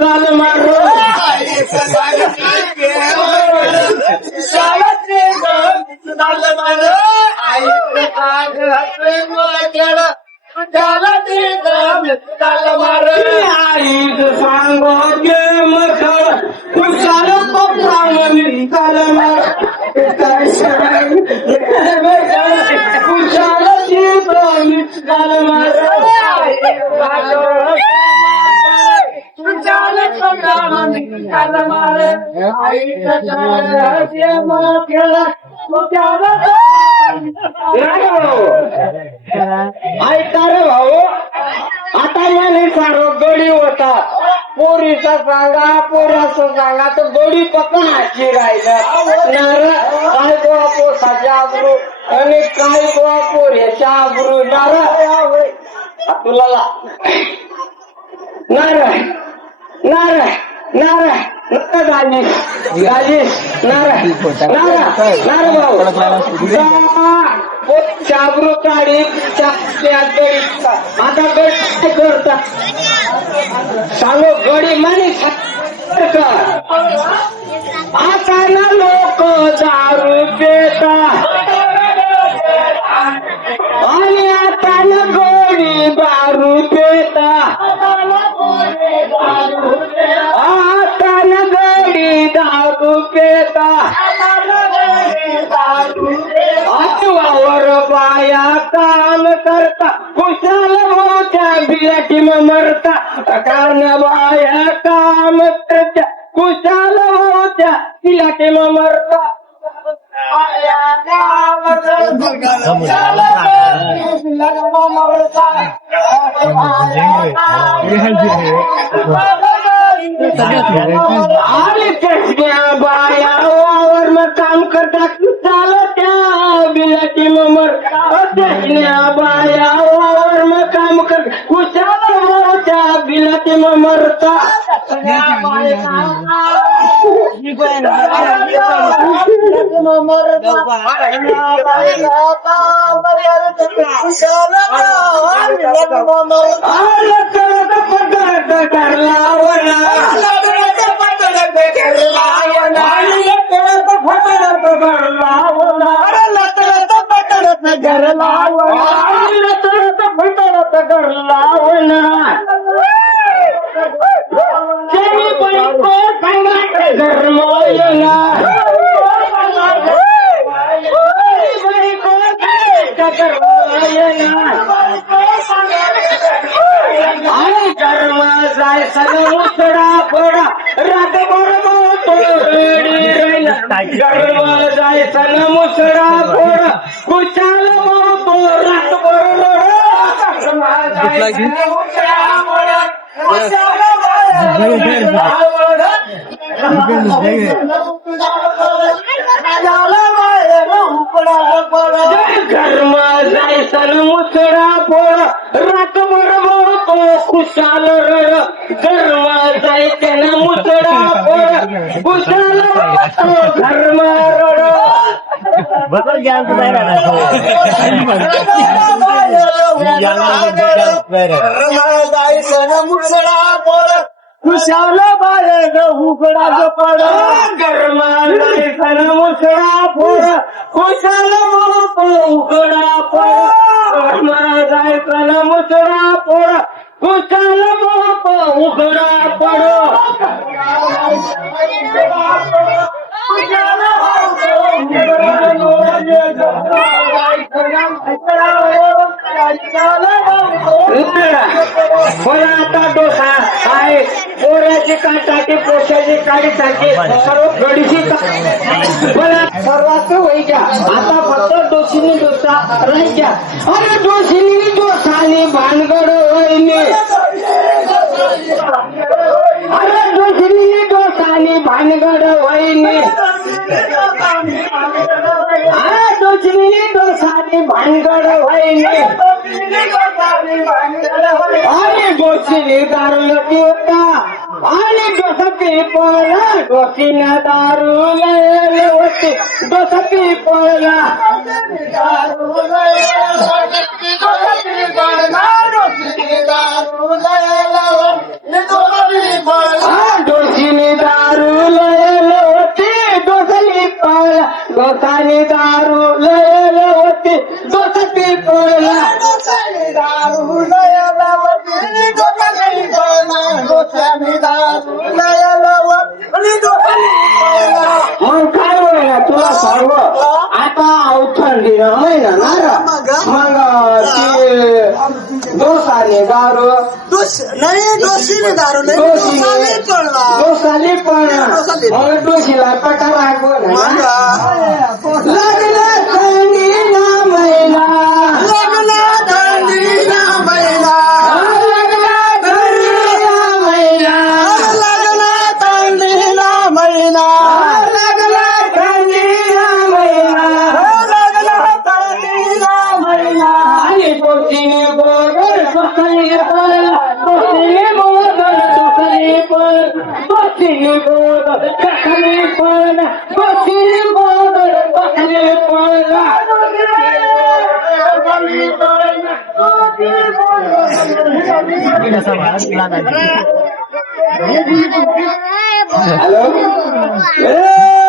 काल मारो सांगो गे मखळ कुशाल पप्पांनी काल मार कुशाल जीवनी काल मार ऐका रे भाऊ आता मला सारो गडी होता पोरीचा सांगा पोराचं सांगा तर गडी पकडून हाची राहिला काय गोवा पोसाच्या आबरू आणि काय गोवा पोऱ्याच्या आबरू तुला नाराय नाराय नाराय चाबरू काढी आता गड काय करता सांगो गडी माने आता ना लोक दारू पेता आणि आता ना गडी दारू पेता आता ना गडी दारू पेता वावर बाया काम करता कुशाल मोठ्या बिलाटी मरता कारण बाया काम करता कुशाल मोठ्या बिलाटी मरता बाया वावर मग काम करता कुशाल त्या बिलाटी बाया वावर मग काम कर कुशाल त्या बिलाटी मरता मुसरा फोडा कुशाल बोलतो रात घरमा जायसन मुसरा फोडा रात बोलतो कुशाल घरमा जायचं मुसरा फोडा कुशाल घरमा बदल ज्ञान तो नाही राहणार कुशाल बाहेर उघडा पड गरमा जायचं मुसळा फोड कुशाल उघडा पड जायचं मुसळा फोड कुशाल उघडा पड आता डोसा आहे पोऱ्याची काटाची पोशाची काळी टाकी सर्व गडीची मला सर्वात व्हायच्या आता फक्त डोशीनी डोसा राहायच्या अरे डोशीनी डोसानी भानगड वहिनी अरे डोशीनी डोसानी भानगड वहिनी अरे डोशीनी डोसानी भानगड वहिनी अरे गोष्टी दारू होता आणि डोसा पिपळला डोशीना दारू होते डोसा पिपळला डोसाची डोसाची पळला मग काय होईल तुला सर्व आता थंडी महिना ना रे. मग ते डोसाने दारू डोशीने दारू नाही डोशीने कळला डोसाली पण मग डोशीला पटा लागवण लग्न थंडीला महिना लग्न थंडीला महिना लग्न थंडीला महिना लग्न थंडीला महिना लग्न थंडीला महिना लग्न थंडीला महिना आणि डोशीने बोगर डोसाली पण डोशीने बोगर डोसाली पण डोशीने बोगर डोसाली पण डोशीने बोगर डोसाली पण हॅलो